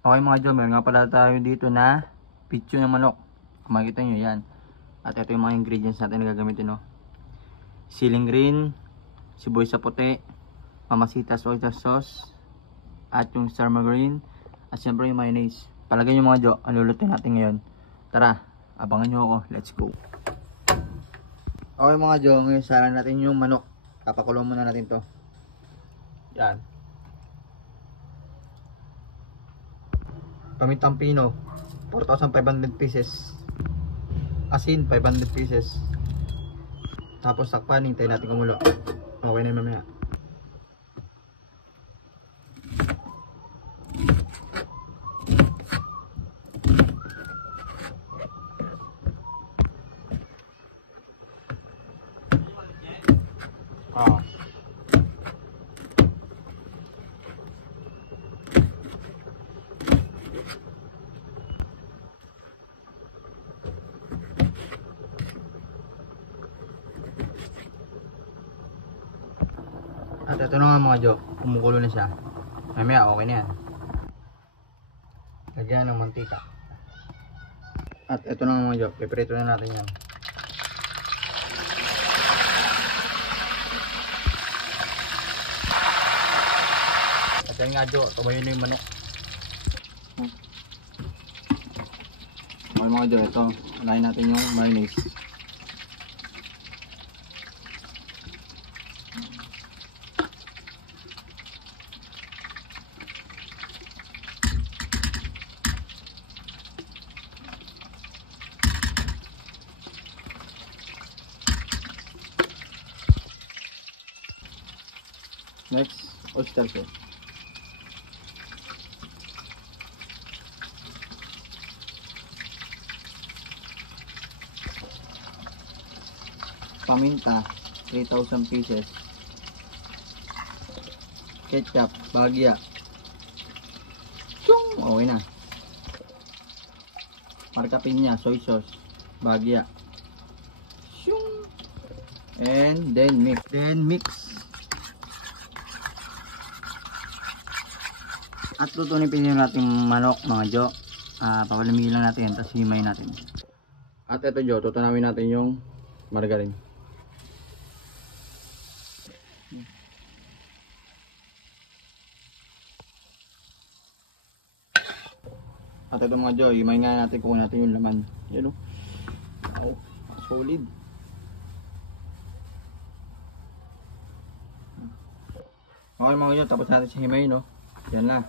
Okay mga Jo, meron nga pala tayo dito na pitso ng manok. Kung makikita nyo yan. At ito yung mga ingredients natin na gagamitin, no? Siling green, sibuyas sa puti, Mamacitas oyster sauce, at yung star margarine, at syempre yung mayonnaise. Palagay nyo mga Jo, ang lulutin natin ngayon. Tara, abangan nyo ako. Let's go. Okay mga Jo, ngayon saran natin yung manok. Papakulong muna natin to. Yan. Pamintang pino 4,500 pieces. Asin 500 pieces. Tapos sakpan, hintayin natin kumulo. Okay na mamaya. At ito na nga mga Jo, kumukulo na siya. Mamaya okay na yan. Lagyan ng mantika. At ito na nga mga Jo, piprito na natin yan. At yan nga Jo, tumayo na yung manok. Okay mga Jo, ito, unahin natin yung mayonnaise. Next, oyster sauce. Paminta, 3,000 pieces. Ketchup, bagya. Chung! Okay na. Marca pinya, soy sauce, bagya. Chung! And then mix. At tutunipin yung nating manok mga Jo. Papalamigin lang natin yan, tapos himay natin. At ito Jo, tutunawin natin yung margarine. At ito mga Jo, himay nga natin kung natin yung laman. Yan o. Wow, solid. Okay mga Jo, tapos natin sa himay, no? Yan na.